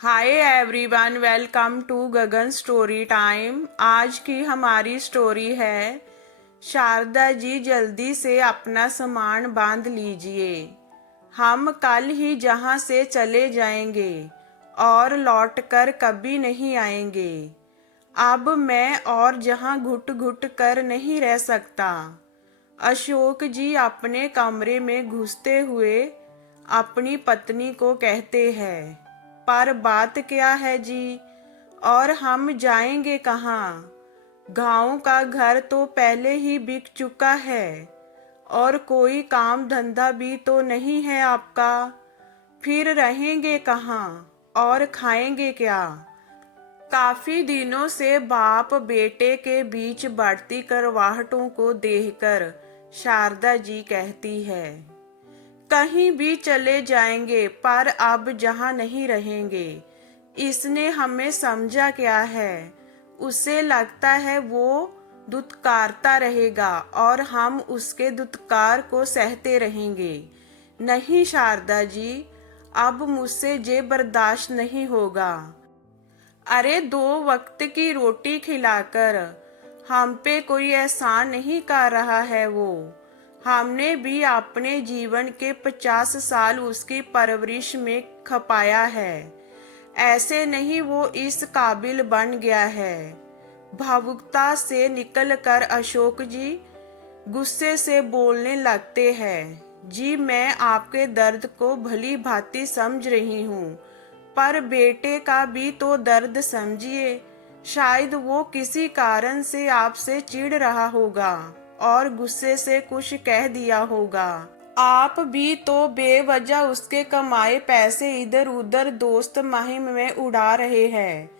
Hi everyone, welcome to Gagan story time. आज की हमारी स्टोरी है शारदा जी जल्दी से अपना सामान बांध लीजिए। हम कल ही जहाँ से चले जाएंगे और लौटकर कभी नहीं आएंगे। अब मैं और जहाँ घुट घुट कर नहीं रह सकता। अशोक जी अपने कमरे में घुसते हुए अपनी पत्नी को कहते हैं, पर बात क्या है जी, और हम जाएंगे कहाँ? गांव का घर तो पहले ही बिक चुका है और कोई काम धंधा भी तो नहीं है आपका। फिर रहेंगे कहाँ और खाएंगे क्या? काफी दिनों से बाप बेटे के बीच बढ़ती करवाहटों को देखकर शारदा जी कहती है, कहीं भी चले जाएंगे पर अब जहाँ नहीं रहेंगे। इसने हमें समझा क्या है? उसे लगता है वो दुत्कारता रहेगा और हम उसके दुत्कार को सहते रहेंगे। नहीं शारदा जी, अब मुझसे ये बर्दाश्त नहीं होगा। अरे 2 वक्त की रोटी खिलाकर हम पे कोई एहसान नहीं कर रहा है वो। हमने भी अपने जीवन के 50 साल उसकी परवरिश में खपाया है। ऐसे नहीं वो इस काबिल बन गया है। भावुकता से निकलकर अशोक जी गुस्से से बोलने लगते हैं, जी मैं आपके दर्द को भली भांति समझ रही हूँ, पर बेटे का भी तो दर्द समझिए। शायद वो किसी कारण से आपसे चिढ़ रहा होगा और गुस्से से कुछ कह दिया होगा। आप भी तो बेवजह उसके कमाए पैसे इधर उधर दोस्त महिम में उड़ा रहे हैं।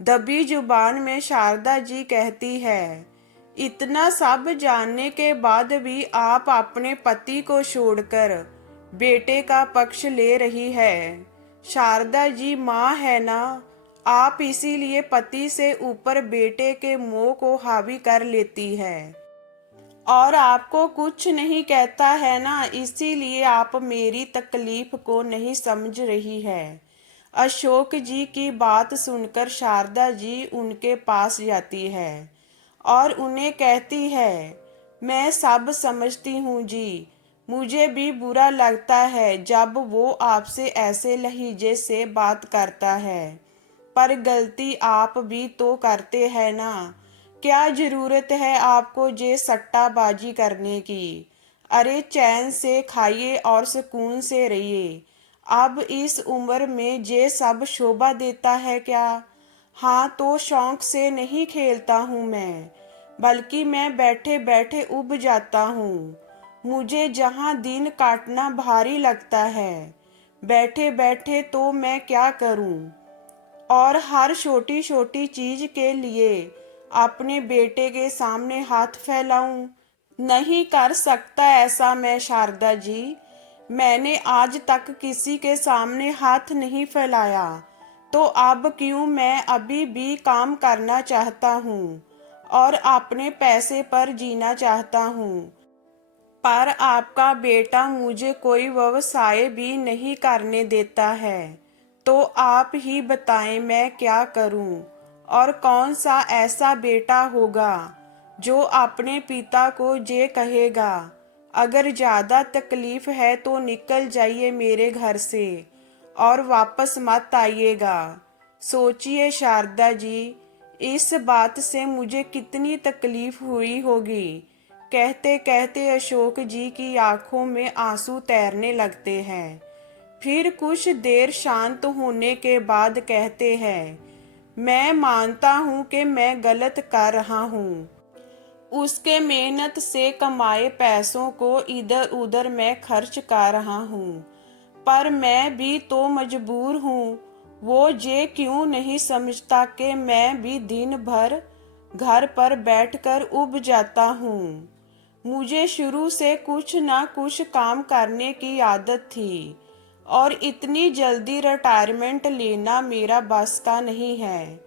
दबी जुबान में शारदा जी कहती है, इतना सब जानने के बाद भी आप अपने पति को छोड़कर बेटे का पक्ष ले रही है। शारदा जी माँ है ना, आप इसीलिए पति से ऊपर बेटे के मोह को हावी कर लेती है और आपको कुछ नहीं कहता है ना, इसीलिए आप मेरी तकलीफ को नहीं समझ रही है। अशोक जी की बात सुनकर शारदा जी उनके पास जाती है और उन्हें कहती है, मैं सब समझती हूँ जी, मुझे भी बुरा लगता है जब वो आपसे ऐसे लहजे से बात करता है, पर गलती आप भी तो करते हैं ना। क्या जरूरत है आपको ये सट्टाबाजी करने की? अरे चैन से खाइए और सुकून से रहिए। अब इस उम्र में ये सब शोभा देता है क्या? हाँ तो शौक से नहीं खेलता हूँ मैं, बल्कि मैं बैठे बैठे उब जाता हूँ। मुझे जहाँ दिन काटना भारी लगता है, बैठे बैठे तो मैं क्या करूँ? और हर छोटी छोटी चीज के लिए अपने बेटे के सामने हाथ फैलाऊं? नहीं कर सकता ऐसा मैं शारदा जी। मैंने आज तक किसी के सामने हाथ नहीं फैलाया, तो अब क्यों? मैं अभी भी काम करना चाहता हूँ और अपने पैसे पर जीना चाहता हूँ, पर आपका बेटा मुझे कोई व्यवसाय भी नहीं करने देता है। तो आप ही बताएं मैं क्या करूं? और कौन सा ऐसा बेटा होगा जो अपने पिता को ये कहेगा, अगर ज़्यादा तकलीफ है तो निकल जाइए मेरे घर से और वापस मत आइएगा। सोचिए शारदा जी, इस बात से मुझे कितनी तकलीफ हुई होगी। कहते कहते अशोक जी की आंखों में आंसू तैरने लगते हैं। फिर कुछ देर शांत होने के बाद कहते हैं, मैं मानता हूँ कि मैं गलत कर रहा हूँ। उसके मेहनत से कमाए पैसों को इधर उधर मैं खर्च कर रहा हूँ, पर मैं भी तो मजबूर हूँ। वो ये क्यों नहीं समझता कि मैं भी दिन भर घर पर बैठकर उब जाता हूँ। मुझे शुरू से कुछ ना कुछ काम करने की आदत थी और इतनी जल्दी रिटायरमेंट लेना मेरा बस का नहीं है।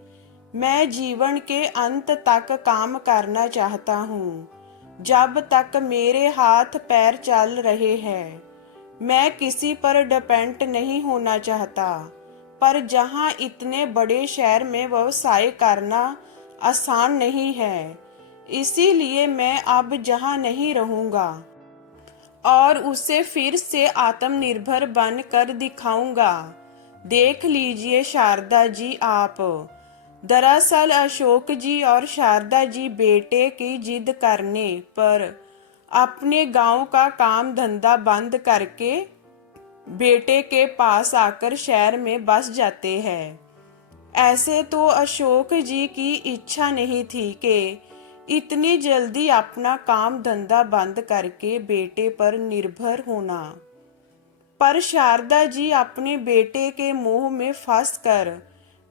मैं जीवन के अंत तक काम करना चाहता हूँ, जब तक मेरे हाथ पैर चल रहे हैं। मैं किसी पर डिपेंड नहीं होना चाहता। पर जहाँ इतने बड़े शहर में व्यवसाय करना आसान नहीं है, इसीलिए मैं अब जहाँ नहीं रहूँगा और उसे फिर से आत्मनिर्भर बन कर दिखाऊंगा। देख लीजिए शारदा जी आप। दरअसल अशोक जी और शारदा जी बेटे की जिद करने पर अपने गांव का काम धंधा बंद करके बेटे के पास आकर शहर में बस जाते हैं। ऐसे तो अशोक जी की इच्छा नहीं थी कि इतनी जल्दी अपना काम धंधा बंद करके बेटे पर निर्भर होना, पर शारदा जी अपने बेटे के मोह में फंसकर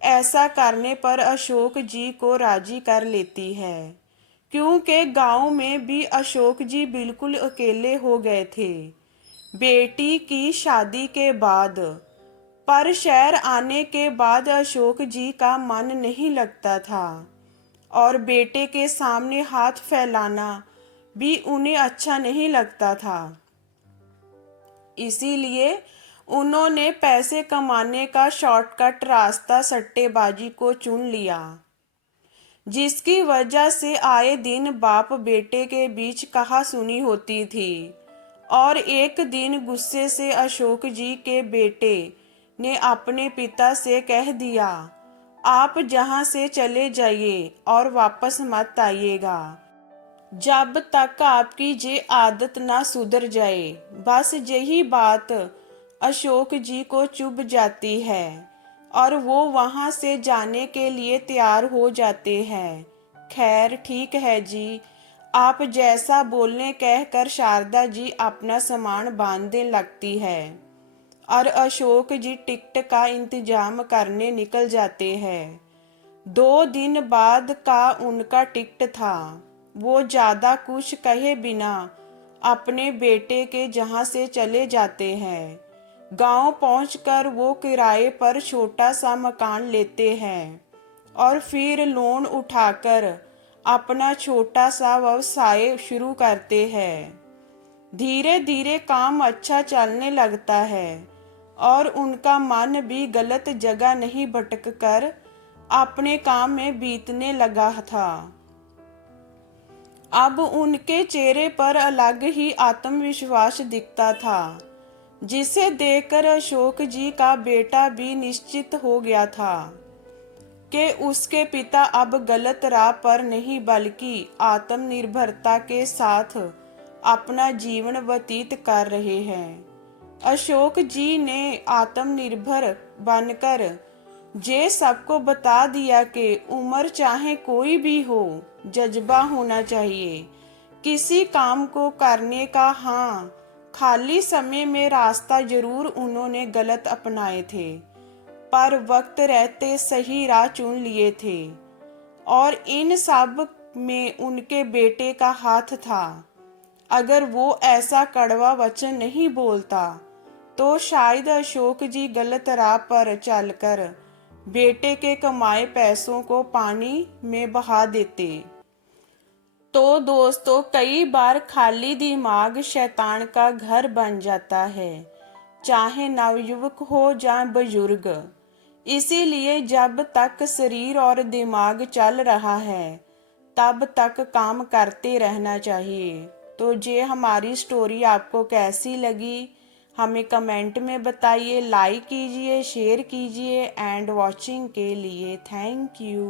ऐसा करने पर अशोक जी को राजी कर लेती है, क्योंकि गांव में भी अशोक जी बिल्कुल अकेले हो गए थे बेटी की शादी के बाद। पर शहर आने के बाद अशोक जी का मन नहीं लगता था और बेटे के सामने हाथ फैलाना भी उन्हें अच्छा नहीं लगता था। इसीलिए उन्होंने पैसे कमाने का शॉर्टकट रास्ता सट्टेबाजी को चुन लिया, जिसकी वजह से आए दिन बाप बेटे के बीच कहासुनी होती थी। और एक दिन गुस्से से अशोक जी के बेटे ने अपने पिता से कह दिया, आप जहां से चले जाइए और वापस मत आइएगा जब तक आपकी ये आदत ना सुधर जाए। बस यही बात अशोक जी को चुभ जाती है और वो वहां से जाने के लिए तैयार हो जाते हैं। खैर ठीक है जी, आप जैसा बोलने कहकर शारदा जी अपना सामान बांधने लगती है और अशोक जी टिकट का इंतजाम करने निकल जाते हैं। 2 दिन बाद का उनका टिकट था। वो ज्यादा कुछ कहे बिना अपने बेटे के जहां से चले जाते हैं। गांव पहुंचकर वो किराए पर छोटा सा मकान लेते हैं और फिर लोन उठाकर अपना छोटा सा व्यवसाय शुरू करते हैं। धीरे धीरे काम अच्छा चलने लगता है और उनका मन भी गलत जगह नहीं भटक कर अपने काम में बीतने लगा था। अब उनके चेहरे पर अलग ही आत्मविश्वास दिखता था, जिसे देखकर अशोक जी का बेटा भी निश्चित हो गया था कि उसके पिता अब गलत राह पर नहीं बल्कि आत्मनिर्भरता के साथ अपना जीवन व्यतीत कर रहे हैं। अशोक जी ने आत्मनिर्भर बनकर ये सबको बता दिया कि उम्र चाहे कोई भी हो, जज्बा होना चाहिए किसी काम को करने का। हाँ, खाली समय में रास्ता जरूर उन्होंने गलत अपनाए थे, पर वक्त रहते सही राह चुन लिए थे और इन सब में उनके बेटे का हाथ था। अगर वो ऐसा कड़वा वचन नहीं बोलता तो शायद अशोक जी गलत राह पर चलकर बेटे के कमाए पैसों को पानी में बहा देते। तो दोस्तों, कई बार खाली दिमाग शैतान का घर बन जाता है, चाहे नवयुवक हो या बुजुर्ग। इसीलिए जब तक शरीर और दिमाग चल रहा है तब तक काम करते रहना चाहिए। तो ये हमारी स्टोरी आपको कैसी लगी हमें कमेंट में बताइए। लाइक कीजिए, शेयर कीजिए एंड वॉचिंग के लिए थैंक यू।